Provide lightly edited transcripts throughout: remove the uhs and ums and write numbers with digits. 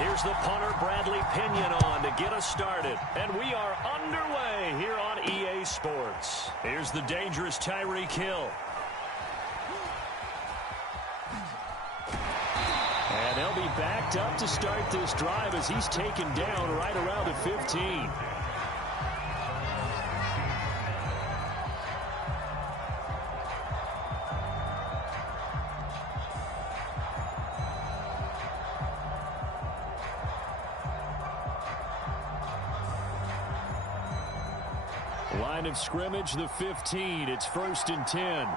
Here's the punter, Bradley Pinion, on to get us started. And we are underway here on EA Sports. Here's the dangerous Tyreek Hill. And they'll be backed up to start this drive as he's taken down right around the 15. Line of scrimmage, the 15. It's 1st and 10.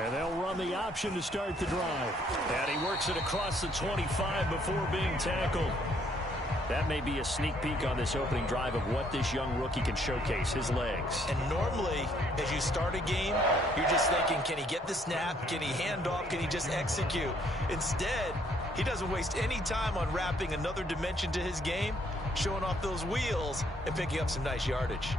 And they'll run the option to start the drive. And he works it across the 25 before being tackled. That may be a sneak peek on this opening drive of what this young rookie can showcase, his legs. And normally, as you start a game, you're just thinking, can he get the snap? Can he hand off? Can he just execute? Instead, he doesn't waste any time on wrapping another dimension to his game, showing off those wheels, and picking up some nice yardage.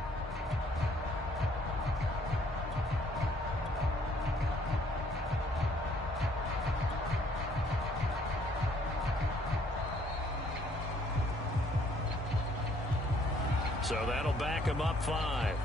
So that'll back him up 5.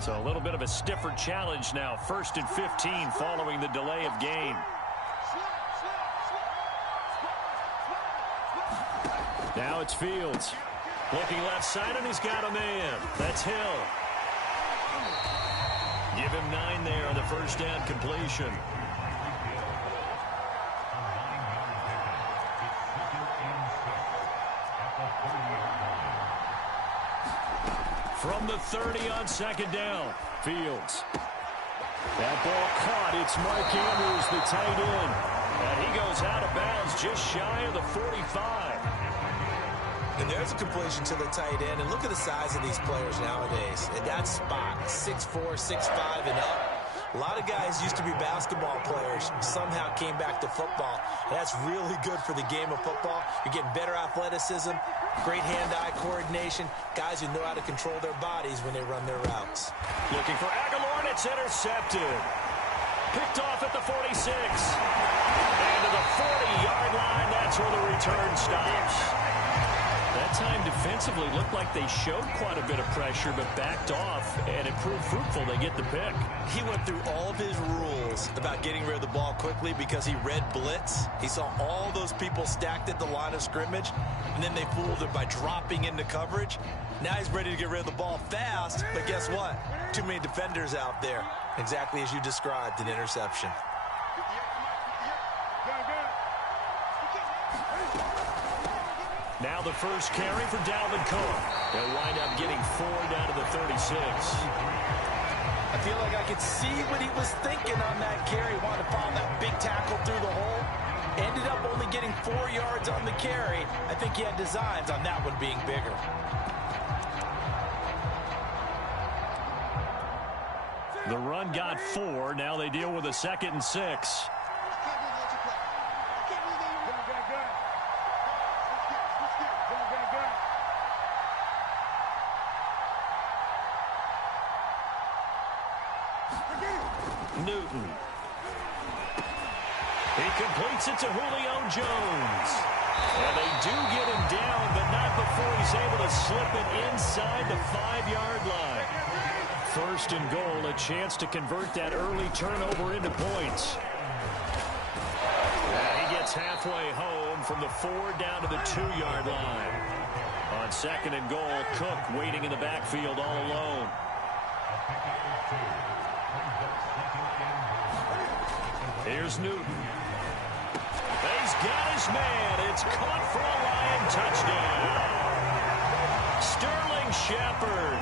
So a little bit of a stiffer challenge now. 1st and 15 following the delay of game. Now it's Fields. Looking left side, and he's got a man. That's Hill. Give him 9 there on the first down completion. From the 30 on 2nd down, Fields. That ball caught. It's Mark Andrews, the tight end. And he goes out of bounds just shy of the 45. And there's a completion to the tight end. And look at the size of these players nowadays. At that spot, 6'4", 6'5", and up. A lot of guys used to be basketball players, somehow came back to football. And that's really good for the game of football. You're getting better athleticism, great hand-eye coordination, guys who know how to control their bodies when they run their routes. Looking for Aguilar, and it's intercepted. Picked off at the 46. And to the 40-yard line, that's where the return stops. That time defensively looked like they showed quite a bit of pressure, but backed off, and it proved fruitful. They get the pick. He went through all of his rules about getting rid of the ball quickly because he read blitz. He saw all those people stacked at the line of scrimmage, and then they fooled him by dropping into coverage. Now he's ready to get rid of the ball fast, but guess what? Too many defenders out there. Exactly as you described, an interception. Now the first carry for Dalvin Cook. They'll wind up getting 4 down to the 36. I feel like I could see what he was thinking on that carry. Wanted to follow that big tackle through the hole. Ended up only getting 4 yards on the carry. I think he had designs on that one being bigger. The run got 4. Now they deal with a 2nd and 6. Newton. He completes it to Julio Jones. And they do get him down, but not before he's able to slip it inside the 5-yard line. 1st and goal, a chance to convert that early turnover into points. And he gets halfway home from the 4 down to the 2-yard line. On 2nd and goal, Cook waiting in the backfield all alone. Here's Newton. He's got his man. It's caught for a Lion touchdown. Sterling Shepard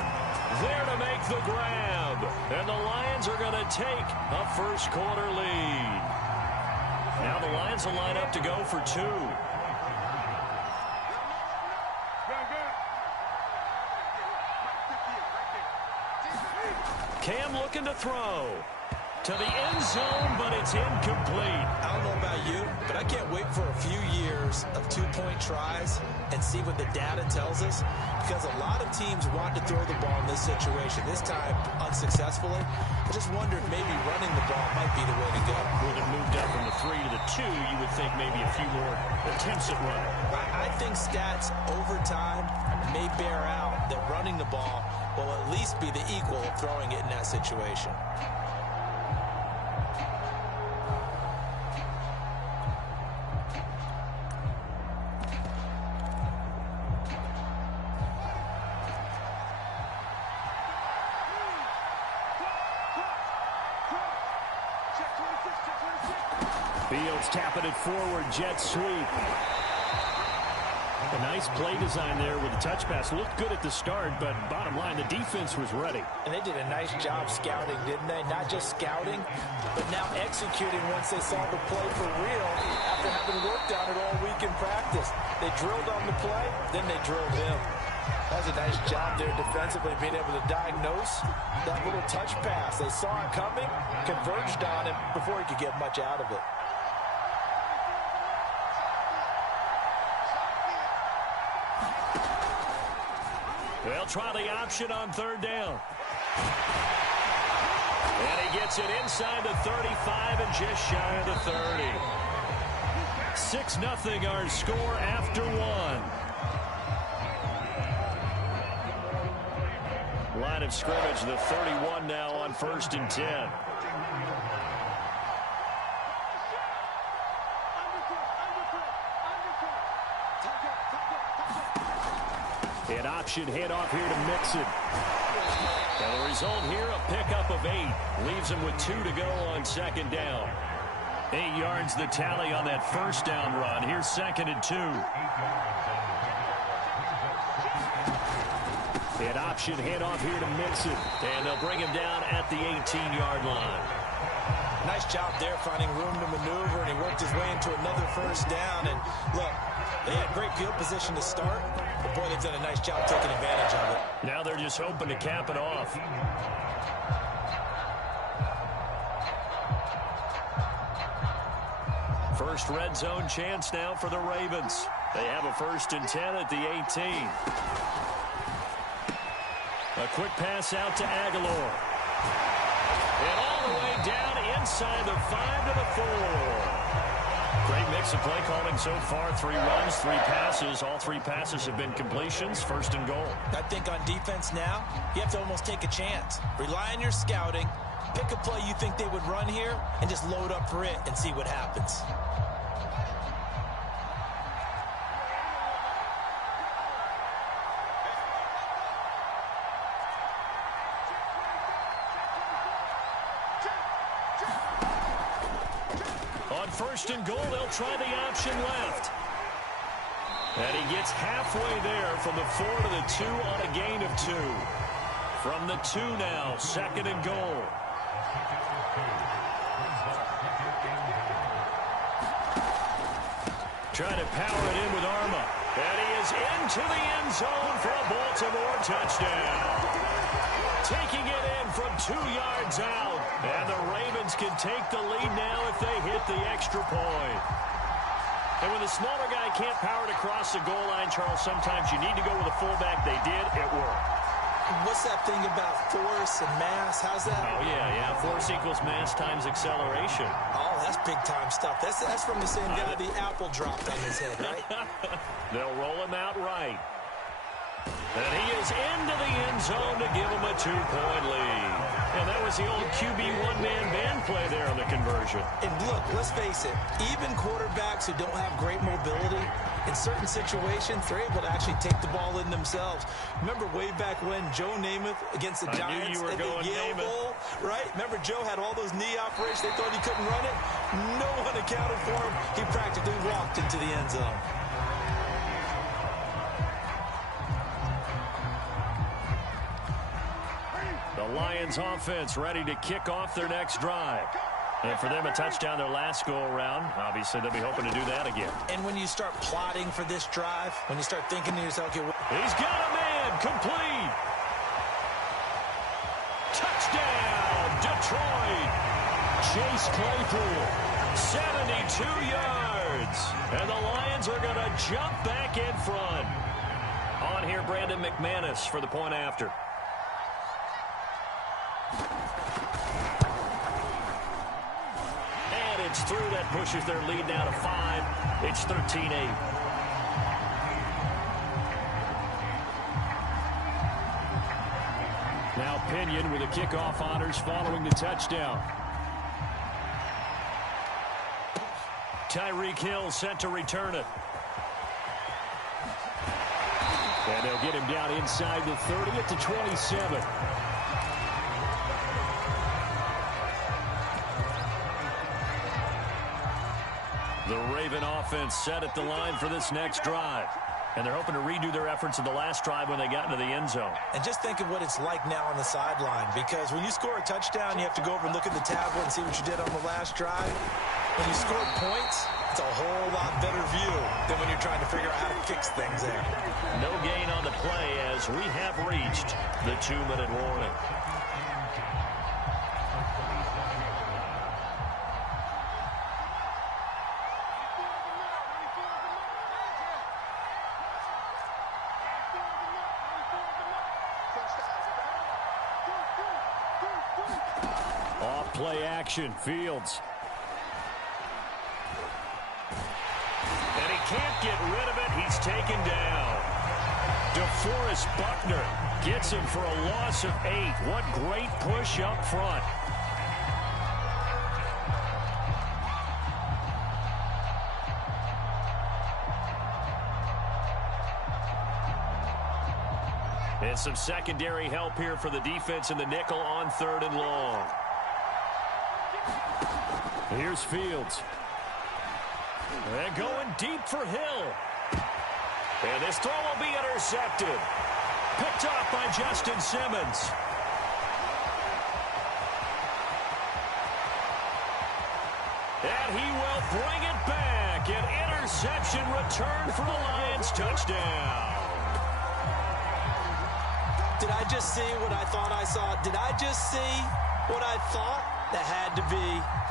there to make the grab. And the Lions are going to take a first-quarter lead. Now the Lions will line up to go for 2. Cam looking to throw. to the end zone, but it's incomplete. I don't know about you, but I can't wait for a few years of two-point tries and see what the data tells us, because a lot of teams want to throw the ball in this situation, this time unsuccessfully. I just wondered maybe running the ball might be the way to go. With it moved up from the 3 to the 2, you would think maybe a few more attempts at running. I think stats over time may bear out that running the ball will at least be the equal of throwing it in that situation. Fields tapping it forward, jet sweep. A nice play design there with the touch pass. Looked good at the start, but bottom line, the defense was ready. And they did a nice job scouting, didn't they? Not just scouting, but now executing once they saw the play for real after having worked on it all week in practice. They drilled on the play, then they drilled him. That was a nice job there defensively, being able to diagnose that little touch pass. They saw it coming, converged on him before he could get much out of it. They'll try the option on third down. And he gets it inside the 35 and just shy of the 30. 6-0 our score after one. Line of scrimmage, the 31 now on 1st and 10. An option handoff here to Mixon. And the result here, a pickup of 8. Leaves him with 2 to go on 2nd down. 8 yards the tally on that 1st down run. Here's 2nd and 2. An option handoff here to Mixon. And they'll bring him down at the 18-yard line. Nice job there finding room to maneuver, and he worked his way into another 1st down. And look, they had great field position to start, but boy, they've done a nice job taking advantage of it. Now they're just hoping to cap it off. First red zone chance now for the Ravens. They have a 1st and 10 at the 18. A quick pass out to Aguilar. And all the way down inside the 5 to the 4. Great mix of play calling so far. 3 runs, 3 passes. All 3 passes have been completions. 1st and goal. I think on defense now, you have to almost take a chance. Rely on your scouting. Pick a play you think they would run here and just load up for it and see what happens. On 1st and goal, they'll try the option left. And he gets halfway there from the 4 to the 2 on a gain of 2. From the 2 now, 2nd and goal. Trying to power it in with Arma. And he is into the end zone for a Baltimore touchdown. Taking it in from 2 yards out. And the Ravens can take the lead now if they hit the extra point. And when the smaller guy can't power it across the goal line, Charles, sometimes you need to go with a fullback. They did. It worked. What's that thing about force and mass? How's that? Oh, yeah. Force equals mass times acceleration. Oh, that's big-time stuff. That's from the same guy the apple dropped on his head, right? They'll roll him out right. And he is into the end zone to give him a 2-point lead. And that was the old QB one-man band play there on the conversion. And look, let's face it, even quarterbacks who don't have great mobility, in certain situations, they're able to actually take the ball in themselves. Remember way back when Joe Namath against the Giants at the Yale Bowl, right? Remember Joe had all those knee operations. They thought he couldn't run it. No one accounted for him. He practically walked into the end zone. The Lions offense ready to kick off their next drive. And for them, a touchdown their last go-around. Obviously, they'll be hoping to do that again. And when you start plotting for this drive, when you start thinking to yourself, okay, he's got a man, complete. Touchdown, Detroit. Chase Claypool, 72 yards. And the Lions are going to jump back in front. On here, Brandon McManus for the point after. And it's through. That pushes their lead now to 5. It's 13-8. Now Pinion with the kickoff honors following the touchdown. Tyreek Hill set to return it. And they'll get him down inside the 30 at the 27. The Raven offense set at the line for this next drive. And they're hoping to redo their efforts in the last drive when they got into the end zone. And just think of what it's like now on the sideline, because when you score a touchdown, you have to go over and look at the tablet and see what you did on the last drive. When you score points, it's a whole lot better view than when you're trying to figure out how to fix things there. No gain on the play as we have reached the 2-minute warning. Off play action, Fields. And he can't get rid of it. He's taken down. DeForest Buckner gets him for a loss of 8. What great push up front. And some secondary help here for the defense in the nickel on 3rd and long. Here's Fields. And going deep for Hill. And this throw will be intercepted. Picked off by Justin Simmons. And he will bring it back. An interception return for the Lions touchdown. Did I just see what I thought I saw? Did I just see what I thought? That had to be.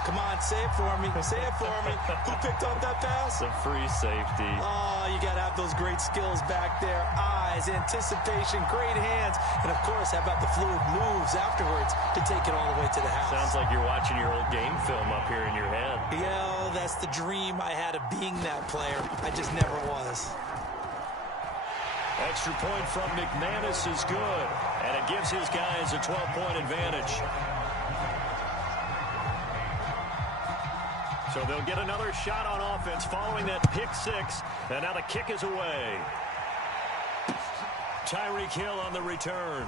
Come on, say it for me. Say it for me. Who picked up that pass? The free safety. Oh, you got to have those great skills back there. Eyes, anticipation, great hands. And, of course, how about the fluid moves afterwards to take it all the way to the house? Sounds like you're watching your old game film up here in your head. Yeah, that's the dream I had of being that player. I just never was. Extra point from McManus is good, and it gives his guys a 12-point advantage. So they'll get another shot on offense following that pick 6, and now the kick is away. Tyreek Hill on the return.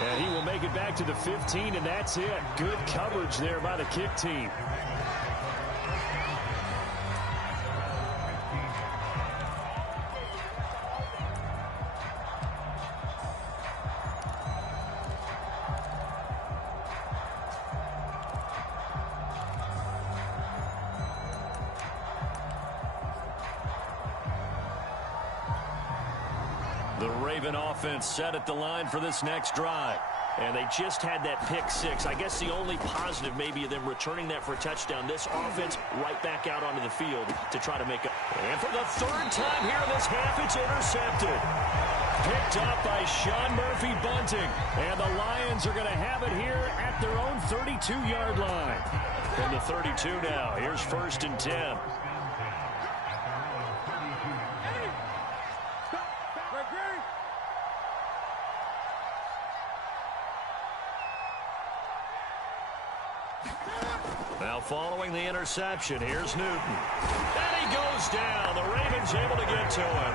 And he will make it back to the 15, and that's it. Good coverage there by the kick team. The Raven offense set at the line for this next drive. And they just had that pick 6. I guess the only positive maybe of them returning that for a touchdown. This offense right back out onto the field to try to make it. And for the 3rd time here in this half, it's intercepted. Picked up by Sean Murphy-Bunting. And the Lions are going to have it here at their own 32-yard line. From the 32 now, here's 1st and 10. Now following the interception, here's Newton. And he goes down. The Ravens able to get to him.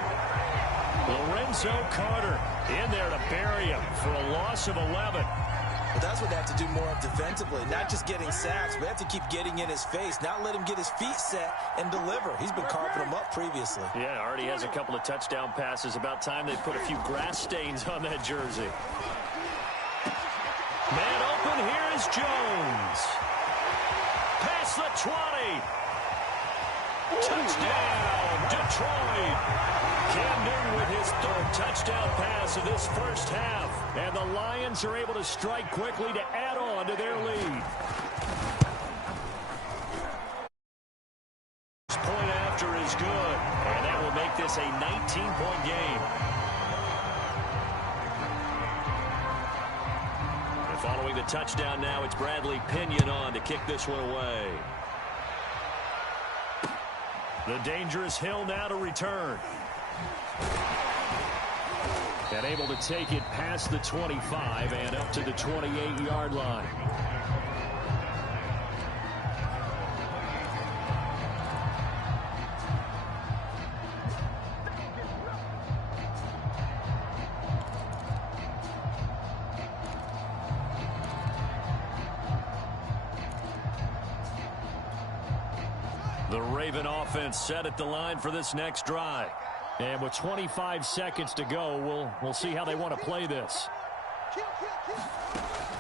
Lorenzo Carter in there to bury him for a loss of 11. Well, that's what they have to do more of defensively. Not just getting sacks, but they have to keep getting in his face. Not let him get his feet set and deliver. He's been carving them up previously. Yeah, already has a couple of touchdown passes. About time they put a few grass stains on that jersey. Man open, here is Jones. Past the 20. Touchdown, Troy. Cam Newton with his third touchdown pass of this first half. And the Lions are able to strike quickly to add on to their lead. Point after is good. And that will make this a 19-point game. And following the touchdown now, it's Bradley Pinion on to kick this one away. The dangerous Hill now to return. And able to take it past the 25 and up to the 28-yard line. The Raven offense set at the line for this next drive. And with 25 seconds to go, we'll see how they want to play this.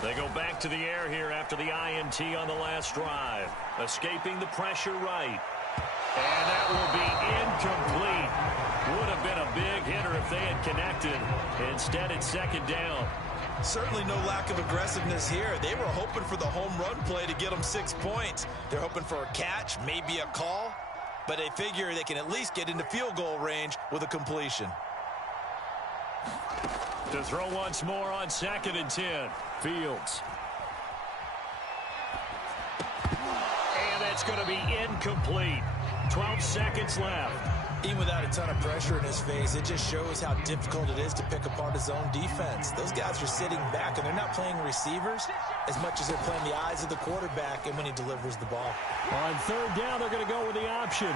They go back to the air here after the INT on the last drive. Escaping the pressure right. And that will be incomplete. Would have been a big hitter if they had connected. Instead, it's second down. Certainly no lack of aggressiveness here. They were hoping for the home run play to get them 6 points. They're hoping for a catch, maybe a call. But they figure they can at least get into field goal range with a completion. To throw once more on 2nd and 10. Fields. And that's going to be incomplete. 12 seconds left. Even without a ton of pressure in his face, it just shows how difficult it is to pick apart his own defense. Those guys are sitting back, and they're not playing receivers as much as they're playing the eyes of the quarterback and when he delivers the ball. On 3rd down, they're going to go with the option.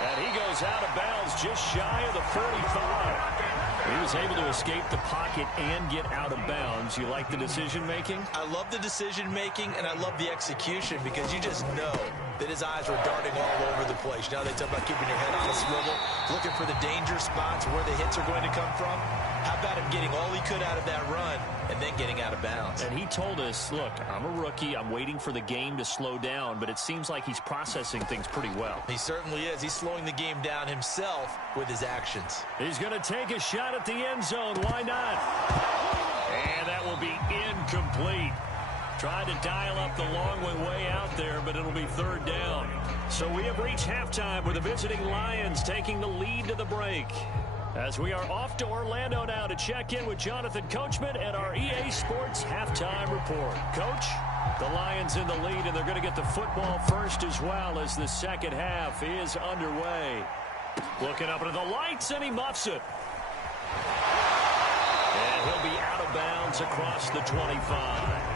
And he goes out of bounds just shy of the 45. He was able to escape the pocket and get out of bounds. You like the decision-making? I love the decision-making, and I love the execution because you just know that his eyes were darting all over the place. You know, they talk about keeping your head on a swivel, looking for the danger spots where the hits are going to come from. How about him getting all he could out of that run and then getting out of bounds? And he told us, look, I'm a rookie. I'm waiting for the game to slow down, but it seems like he's processing things pretty well. He certainly is. He's slowing the game down himself with his actions. He's going to take a shot at the end zone. Why not? And that will be incomplete. Tried to dial up the long way out there, but it'll be 3rd down. So we have reached halftime with the visiting Lions taking the lead to the break. As we are off to Orlando now to check in with Jonathan Coachman at our EA Sports Halftime Report. Coach, the Lions in the lead, and they're going to get the football first as well as the second half is underway. Looking up into the lights, and he muffs it. And he'll be out of bounds across the 25.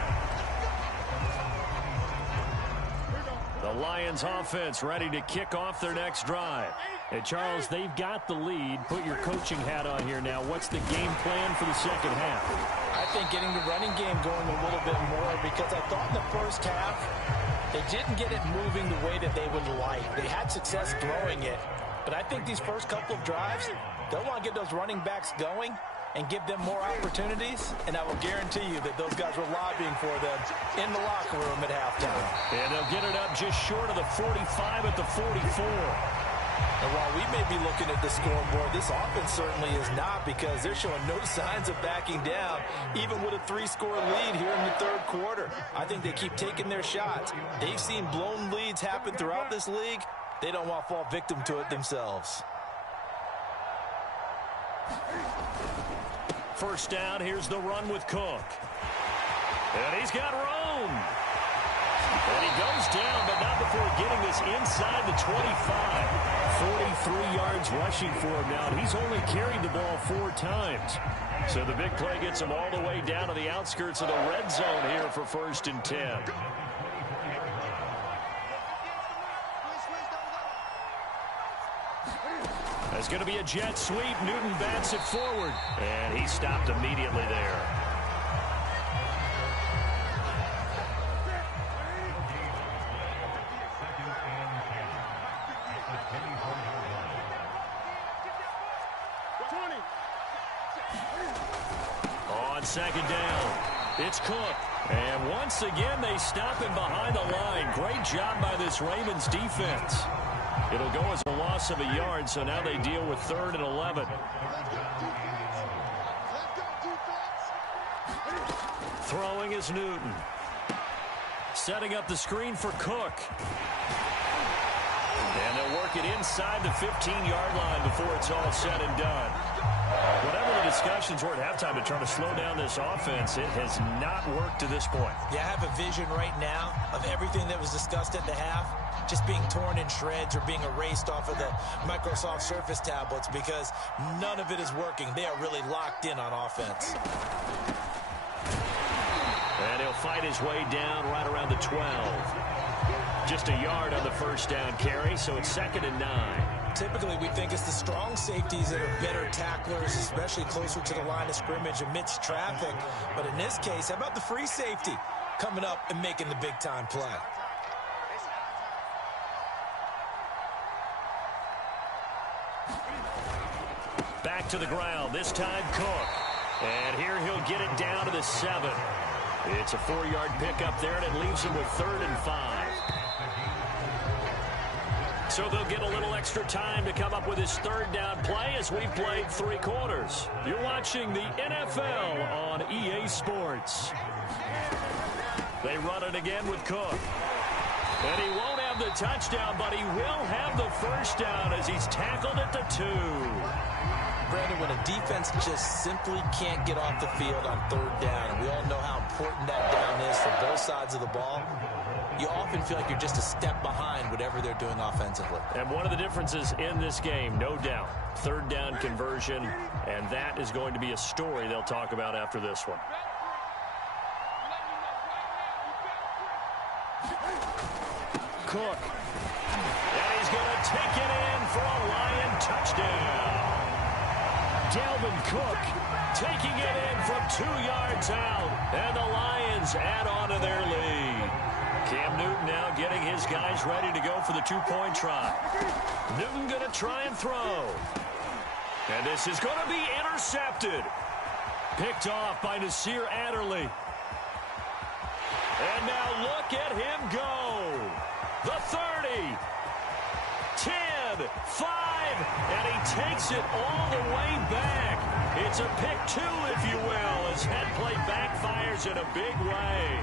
The Lions offense ready to kick off their next drive. And Charles, they've got the lead. Put your coaching hat on here now. What's the game plan for the second half? I think getting the running game going a little bit more because I thought in the first half they didn't get it moving the way that they would like. They had success throwing it. But I think these first couple of drives, they'll want to get those running backs going and give them more opportunities, and I will guarantee you that those guys were lobbying for them in the locker room at halftime. And they'll get it up just short of the 45 at the 44. And while we may be looking at the scoreboard, this offense certainly is not because they're showing no signs of backing down, even with a 3-score lead here in the 3rd quarter. I think they keep taking their shots. They've seen blown leads happen throughout this league. They don't want to fall victim to it themselves. First down, here's the run with Cook. And he's got room. And he goes down, but not before getting this inside the 25. 43 yards rushing for him now, and he's only carried the ball 4 times. So the big play gets him all the way down to the outskirts of the red zone here for 1st and 10. There's going to be a jet sweep. Newton bats it forward. And he stopped immediately there. On 2nd down, it's Cook. And once again, they stop him behind the line. Great job by this Ravens defense. It'll go as a loss of a yard, so now they deal with 3rd and 11. Throwing is Newton. Setting up the screen for Cook. And they'll work it inside the 15-yard line before it's all said and done. Whatever the discussions were at halftime to try to slow down this offense, it has not worked to this point. Yeah, I have a vision right now of everything that was discussed at the half just being torn in shreds or being erased off of the Microsoft Surface tablets because none of it is working. They are really locked in on offense. And he'll fight his way down right around the 12. Just a yard on the first down carry, so it's 2nd and 9. Typically, we think it's the strong safeties that are better tacklers, especially closer to the line of scrimmage amidst traffic. But in this case, how about the free safety coming up and making the big-time play? Back to the ground, this time Cook. And here he'll get it down to the 7. It's a 4-yard pickup there, and it leaves him with 3rd and 5. So they'll get a little extra time to come up with his 3rd down play as we've played 3 quarters. You're watching the NFL on EA Sports. They run it again with Cook. And he won't have the touchdown, but he will have the first down as he's tackled at the 2. Brandon, when a defense just simply can't get off the field on 3rd down, and we all know how important that down is for both sides of the ball, you often feel like you're just a step behind whatever they're doing offensively. And one of the differences in this game, no doubt, 3rd down conversion, and that is going to be a story they'll talk about after this one. Cook. And he's going to take it in for a Lion touchdown. Dalvin Cook taking it in from 2 yards out, and the Lions add on to their lead. Cam Newton now getting his guys ready to go for the 2-point try. Newton going to try and throw. And this is going to be intercepted. Picked off by Nasir Adderley. And now look at him go. The 30. 10, 5, and he takes it all the way back. It's a pick 2, if you will, as that play backfires in a big way.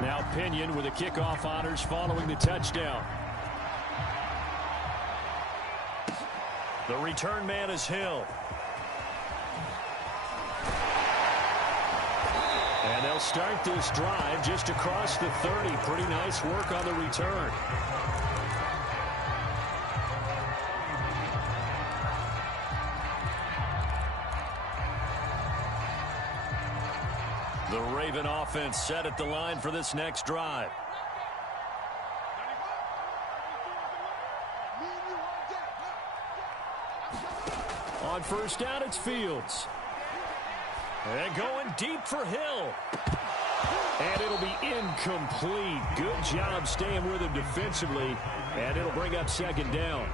Now Pinion with the kickoff honors following the touchdown. The return man is Hill. And they'll start this drive just across the 30. Pretty nice work on the return. The Raven offense set at the line for this next drive. On first down, it's Fields. And going deep for Hill. And it'll be incomplete. Good job staying with him defensively. And it'll bring up 2nd down.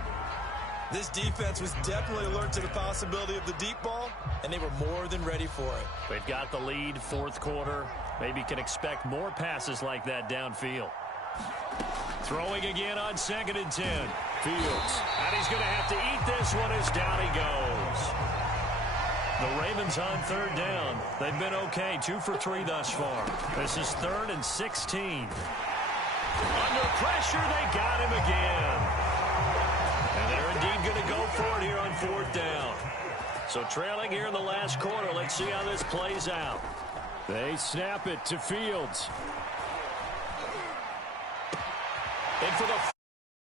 This defense was definitely alert to the possibility of the deep ball, and they were more than ready for it. They've got the lead, 4th quarter. Maybe can expect more passes like that downfield. Throwing again on 2nd and 10. Fields. And he's going to have to eat this one as down he goes. The Ravens on 3rd down. They've been okay, 2 for 3 thus far. This is 3rd and 16. Under pressure, they got him again. And they're indeed going to go for it here on 4th down. So trailing here in the last quarter. Let's see how this plays out. They snap it to Fields. And for the